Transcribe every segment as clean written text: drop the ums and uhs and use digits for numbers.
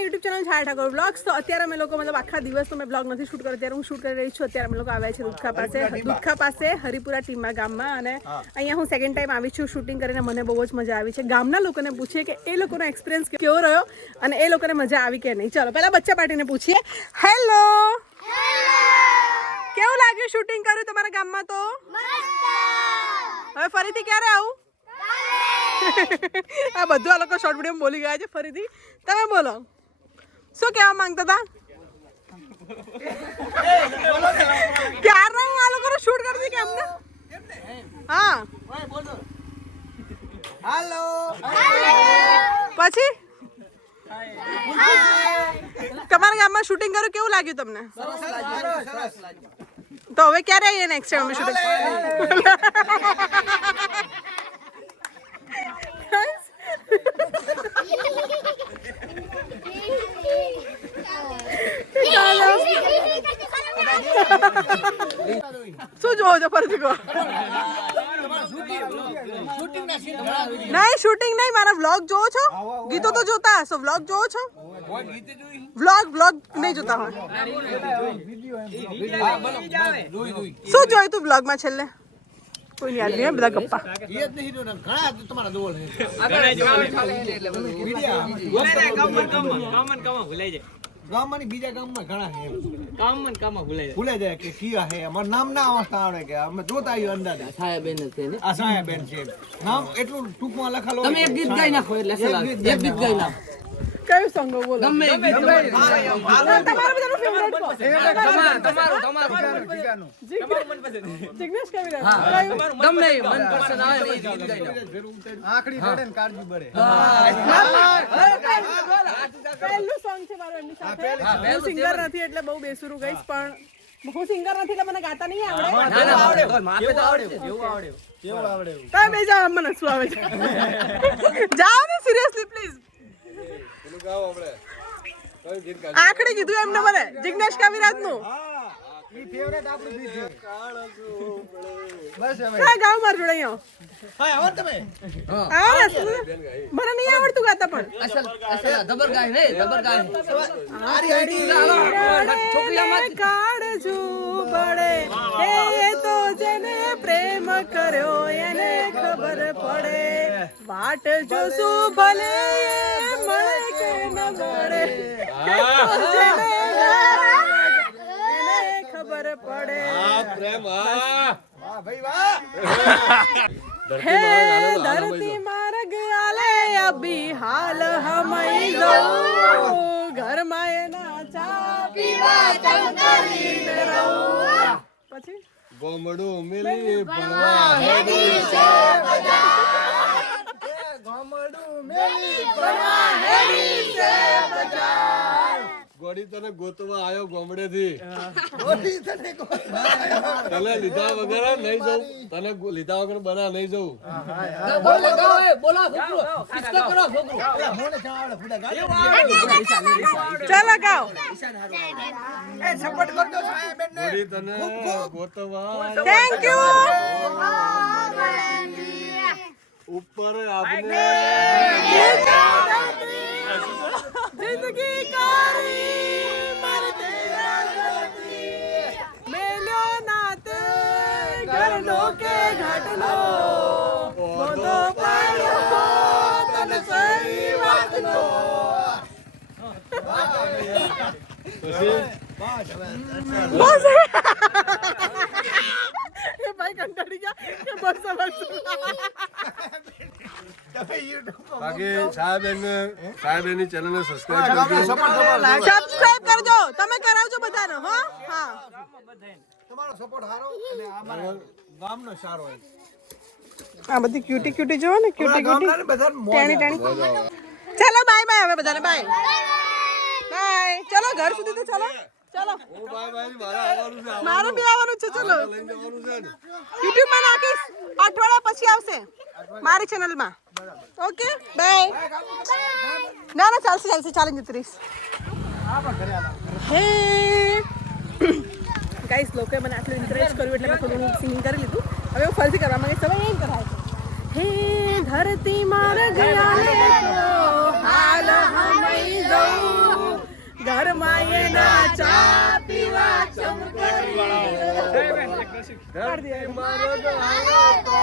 My YouTube channel Chhaya Thakor blogs. તો અત્યારે અમે લોકો મતલબ આખા દિવસ તો મેં બ્લોગ નથી શૂટ કર્યો, ત્યારે હું શૂટ કરી રહી છું. અત્યારે અમે લોકો આવ્યા છે દુધખા પાસે હરિપુરા ટીમા ગામમાં, અને અહીંયા હું સેકન્ડ ટાઈમ આવી છું શૂટિંગ કરીને. મને બહુ જ મજા આવી છે. ગામના લોકોને પૂછીએ કે એ લોકોનો એક્સપિરિયન્સ કેવો રહ્યો અને એ લોકોને મજા આવી કે નહીં. ચલો પહેલાં બચ્ચા પાર્ટીને પૂછીએ. હેલો, કેવું લાગ્યું શૂટિંગ કર્યું તમારા ગામમાં? તો હવે ફરીથી ક્યારે આવું? આ બધું આ લોકો શોર્ટ વિડીયો બોલી ગયા છે. ફરીથી તમે બોલો, શું કહેવા માંગતા હતા? ક્યારે હું આ લોકોને શૂટ કરતી કે અમને? હા, હેલો, પછી તમારા ગામમાં શૂટિંગ કર્યું, કેવું લાગ્યું તમને? તો હવે ક્યારે આવીએ નેક્સ્ટ ટાઈમ અમે શૂટિંગ? શું જોવો છો ફરીથી કહો? નહીં, શૂટિંગ નહીં, મારા વ્લોગ જોવો છો? ગીતો તો જોતા હશો, વ્લોગ જોવો છો? વ્લોગ નહીં જોતા હોય? શું જોયું તું વ્લોગમાં છેલ્લે? કોઈ યાદ નહીં, બધા ગપ્પા. ગામમાં બીજા ગામમાં ઘણા છે, કામમાં ભૂલાઈ જાય કે કિયા હે અમારું નામ ના અવસ્થા આવડે કે અમે જોતા આવ્યો અંદાજે સાયાબેન છે ને, આ સાયાબેન છે નામ એટલું ટૂંકમાં લખાલો. તમે એક ગીત ગાઈ નાખો એટલે એક ગીત ગાઈ નાખો. કયું સોંગ બોલો? ગમે તમારું બધાનું ફેવરેટ કો? તમારું જિગ્નેશ કવિરાજ. હા, ગમે મનપસંદ આવે ને એ ગીત ગાઈ નાખો. આખડી રડે ને કાળજી બળે. પહેલું સોંગ છે મારું એમની સાથે. હું સિંગર નથી એટલે બહુ બેસુરું ગઈશ, પણ હું સિંગર નથી એટલે મને ગાતા નહીં આવડે. માપે તો આવડે, જેવું આવડે કેવું આવડે. તમે બે જાઓ, મને શું આવે છે? જાઓ ને, સિરિયસલી પ્લીઝ. આખડી કીધું એમને મને, જિગ્નેશ કવિરાજ નું. ઈ ફેવરેટ આપણું ગીત છે. બસ હવે ગાવ માર જોડે આવો. હા, આવો તમે. આવો મને નહીં આવડતું ગાતા, પણ અસલ દબર ગાય ને, દબર ગાય. આરી આડી છોકરીયામાં કાળજુ બળે, એ તો જેને પ્રેમ કર્યો એને ખબર પડે. વાટ જો શું ભલે મળે કે ન મળે, ખબર પડે. હે ધરતી માર્ગ આલે અભી હાલ હમઈ જાઉં, ઘરમાં એના ચા પીવા ચંકરીને રહું. પછી ગોમડું મિલી ભણવા હેડી છે બજાર, ગોમડું મિલી ભણવા હેડી છે બજાર. ગોડી તને ગોતવા આવ્યો ગોમડેથી. ગોડી તને ગોતવા આવ્યો. તને લીધા વગર નહીં જવું, તને લીધા વગર બના નહીં જવું. બોલો ગાઓ, બોલો છોકરો કિસકો કરો છોકરો. મોને ચાવડે ફુડા ગાઓ. ચાલો ગાઓ. એ સપોર્ટ કરજો સાહેબ ને. ગોડી તને ગોતવા. Thank you. ઉપર આપને જિંદગી કારી મરતે ગલતી, મેલ્યો નાતે ઘરનો કે ઘટનો, બોધો પાડ્યો તને સહી વાતનો. બસ એ ભાઈ કંટાળી ગયા કે બસ બાકી સાહેબની ચેનલને સબસ્ક્રાઇબ કરજો. સબસ્ક્રાઇબ કરજો, તમે કરાવજો બધાનો. હા, તમારો સપોર્ટ સારો અને અમારા ગામનો સારો હોય. આ બધી ક્યુટી ક્યુટી જોવો ને, ક્યુટી ક્યુટી ટેણી ટેણી. ચલો બાય બાય, હવે બધાને બાય બાય. ચલો ઘર સુધી તો ચલો. ચલો ઓ ભાઈ ભાઈ મારા આવવાનું છે, મારું બી આવવાનું છે. ચલો લઈને જવાનું છે ને. યુટ્યુબ માં નાખીશ, અઠવાડિયા પછી આવશે મારી ચેનલમાં. Okay bye. ના ના, ચાલશે ચાલશે, ચાલીને જતી રહીશ. હે ગાઈસ, લોકોએ મને આટલું ઇન્કરેજ કર્યું એટલે મેં થોડું સિંગિંગ કરી લીધું. હવે હું ફરીથી કરવા માંગીશ. હવે એમ કરાય છે, હે ધરતી માર ગયા હાલ હમઈ જાઉં, ઘરમાં એના ચા પીવા ચમકારી ધરતી મારો તો આવ્યો તો.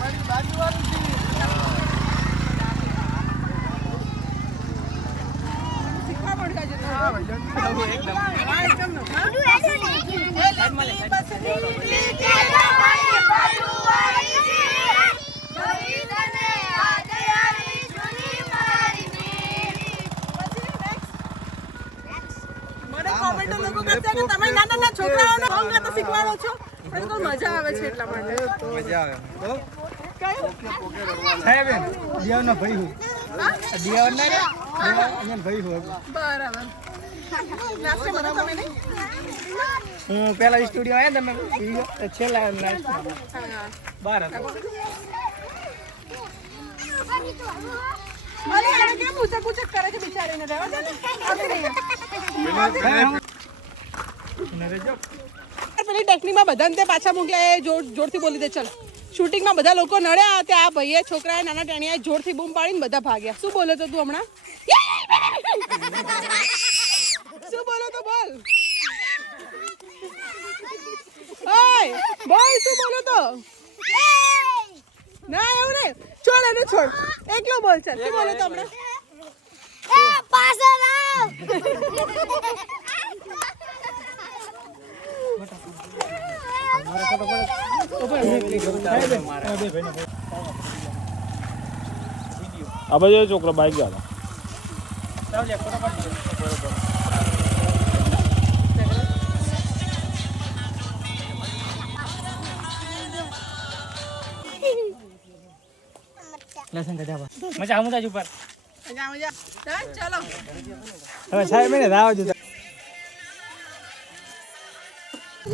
મારી બાજુવાળું છે. શીખવા પડતા છે હા એકદમ મને કોમેન્ટ લોકો કહે છે કે તમે નાના છોકરાઓને સોંગ ગાતા શીખવાડો છો પણ તો મજા આવે છે એટલા માટે મજા આવે કયું સાહેબ દિયાવના ભાઈ હું દિયાવના રે દિયાવના ભાઈ હું બરાબર નાસ્તે મને તમે નહીં હું પેલા સ્ટુડિયો આવ્યા તમે છેલ્લા બાર હતા અરે એને કેમ પૂછક કરે છે બિચારીને રહેવા દે ને પેલી ટેકનીકમાં બધાને તે પાછા મોકલ્યા એ જોરથી બોલી દે ચલ શૂટિંગમાં બધા લોકો નડ્યા તે આ ભાઈએ છોકરાએ નાના ટેણીયાએ જોરથી બૂમ પાડીને બધા ભાગ્યા શું બોલે તો તું હમણાં શું બોલો તો બોલ ઓય બોલ શું બોલો તો ના એવું નહીં છોડ એને છોડ એકલો બોલ ચાલ શું બોલો તો હમણાં આ બાજુ છોકરો બાઈક ગયા લસણ કઢાવા મજા આવું તાજ ઉપર મજા મજા ચાલો હવે સાહેબ એને રાવ જો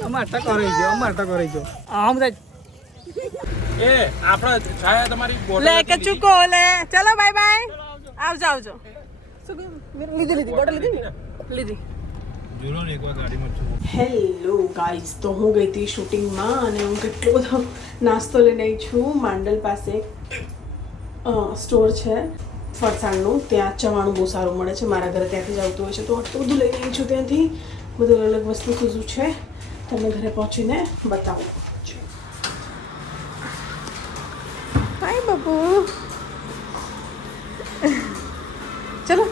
અમાર ટકો રહી ગયો આમ તાજ એ આપણા છાયા તમારી લે કે ચૂકો લે ચલો બાય બાય આવજો આવજો શું લીધી બોટલ લીધી હેલો ગાઈઝ તો હું ગઈ હતી શૂટિંગમાં અને હું કેટલો બધો નાસ્તો લઈને આવી છું માંડલ પાસે સ્ટોર છે ફરસાણનું ત્યાં ચવાણું બહુ સારું મળે છે મારા ઘરે ત્યાંથી જ આવતું હોય છે તો આટલું બધું લઈને આવી છું ત્યાંથી બધું અલગ અલગ વસ્તુ શું છે તમને ઘરે પહોંચીને બતાવું હાય બાબુ ચલો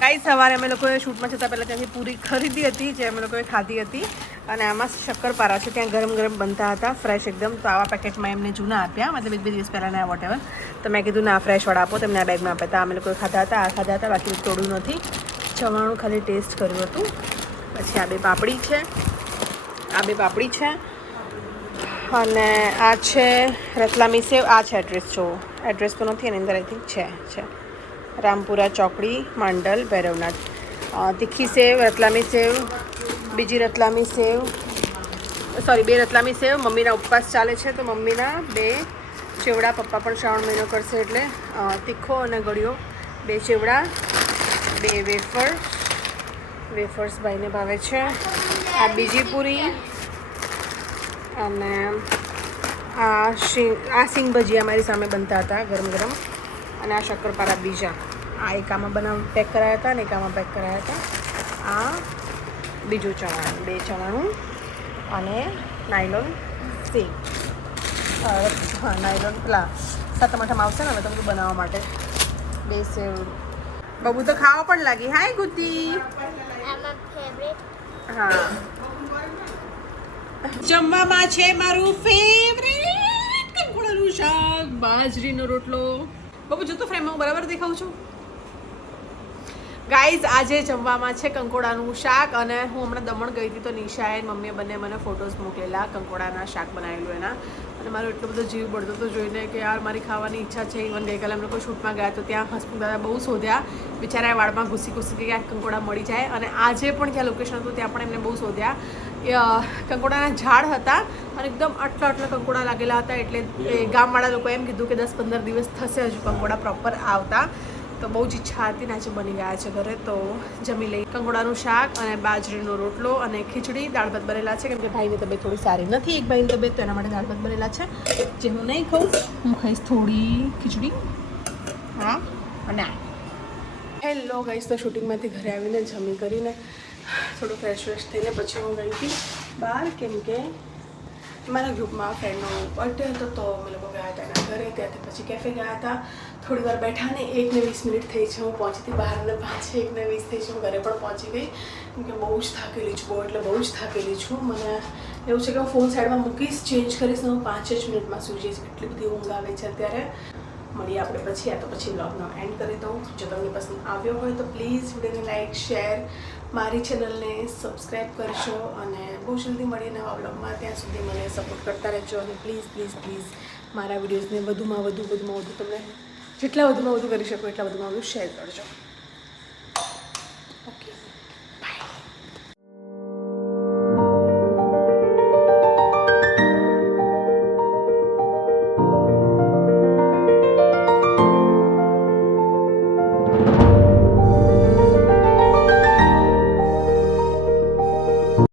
ગાઈઝ સવારે અમે લોકોએ શૂટમાં જતાં પહેલાં ત્યાંથી પૂરી ખરીદી હતી જે અમે લોકોએ ખાધી હતી અને આમાં શક્કરપારા છે ત્યાં ગરમ ગરમ બનતા હતા ફ્રેશ એકદમ તો આવા પેકેટમાં એમને જૂના આપ્યા મતલબ એક બે દિવસ પહેલાંના વોટ એવર તો મેં કીધું ના ફ્રેશવાળા આપો તમને આ બેગમાં આપ્યા હતા અમે લોકોએ ખાધા હતા આ ખાધા હતા બાકી તોડ્યું નથી ચવાણું ખાલી ટેસ્ટ કર્યું હતું પછી આ બે પાપડી છે અને આ છે રતલામી સેવ આ છે એડ્રેસ તો નથી એની અંદર આઈ થિંક છે રામપુરા ચોકડી માંડલ ભૈરવનાથ તીખી સેવ રતલામી સેવ બીજી રતલામી સેવ બે રતલામી સેવ મમ્મીના ઉપવાસ ચાલે છે તો મમ્મીના 2 ચેવડા પપ્પા પણ શ્રાવણ મહિનો કરશે એટલે તીખો અને ગળ્યો 2 ચેવડા 2 વેફર્સ ભાઈને ભાવે છે આ બીજી પૂરી અને આ સિંગ ભજીયા મારી સામે બનતા હતા ગરમ ગરમ અને આ શક્કરપારા બીજા આ એક આમાં પેક કરાયા હતા અને એક આમાં પેક કરાયા હતા આ બીજું ચવાણું 2 ચવાણું અને નાયલોન સેવ નાયલોન પેલા સાતમ આઠમ આવશે ને હવે તો બધું બનાવવા માટે 2 સેવ બબુ તો ખાવા પણ લાગી હાય ગુતી હા જમવામાં છે મારું ફેવરેટ કંકોડાનું શાક બાજરીનો રોટલો બબુ જો તો ફ્રેમમાં બરાબર દેખાઉં છું ગાઈઝ આજે જમવામાં છે કંકોડાનું શાક અને હું હમણાં દમણ ગઈ હતી તો નિશાએ મમ્મીએ બંને મને ફોટોઝ મોકલેલા કંકોડાના શાક બનાવેલું એના અને મારો એટલો બધો જીવ બળતો હતો જોઈને કે યાર મારી ખાવાની ઈચ્છા છે ઇવન ગઈકાલે અમે લોકો શૂટમાં ગયા તો ત્યાં હસમુખ દાદા બહુ શોધ્યા બિચારા વાળમાં ઘૂસી કે ક્યાંક કંકોડા મળી જાય અને આજે પણ જ્યાં લોકેશન હતું ત્યાં પણ એમને બહુ શોધ્યા કંકોડાના ઝાડ હતા અને એકદમ આટલા કંકોડા લાગેલા હતા એટલે ગામવાળા લોકો એમ કીધું કે 10-15 દિવસ થશે હજુ કંકોડા પ્રોપર આવતા તો બહુ જ ઈચ્છા હતી ને આજે બની ગયા છે ઘરે તો જમી લઈ કંકોડાનું શાક અને બાજરીનો રોટલો અને ખીચડી દાળ ભાત બનેલા છે કેમ કે ભાઈની તબિયત થોડી સારી નથી એક ભાઈની તબિયત તો એના માટે દાળ ભાત બનેલા છે જે હું નહીં ખાઉં હું ખાઈશ થોડી ખીચડી હા અને હેલો ગાઈસ, તો શૂટિંગમાંથી ઘરે આવીને જમી કરીને થોડું ફ્રેશ થઈને પછી હું ગઈ હતી બહાર, કેમ કે મારા ગ્રુપમાં ફ્રેન્ડનો બર્થડે હતો તો અમે લોકો ગયા હતા એના ઘરે. ત્યાંથી પછી કેફે ગયા હતા, થોડી વાર બેઠા ને 1:20 થઈ છે હું પહોંચી હતી બહાર ને 5:01 થઈ છે હું ઘરે પણ પહોંચી ગઈ, કેમ કે બહુ જ થાકેલી છું, બહુ જ થાકેલી છું. મને એવું છે કે હું ફોન સાઈડમાં મૂકીશ, ચેન્જ કરીશ ને હું 5 જ મિનિટમાં સૂઈ જઈશ, એટલી બધી ઊંઘ આવે છે અત્યારે. મળીએ આપણે પછી, આ તો પછી બ્લોગનો એન્ડ કરી દઉં. જો તમને પસંદ આવ્યો હોય તો પ્લીઝ વિડીયોને લાઇક, શેર, મારી ચેનલને સબસ્ક્રાઈબ કરજો અને બહુ જલ્દી મળીએ નવા બ્લોગમાં. ત્યાં સુધી મને સપોર્ટ કરતા રહેજો અને પ્લીઝ મારા વિડીયોઝને વધુમાં વધુ તમને જેટલા વધુમાં વધુ કરી શકો એટલા વધુમાં વધુ શેર કરજો.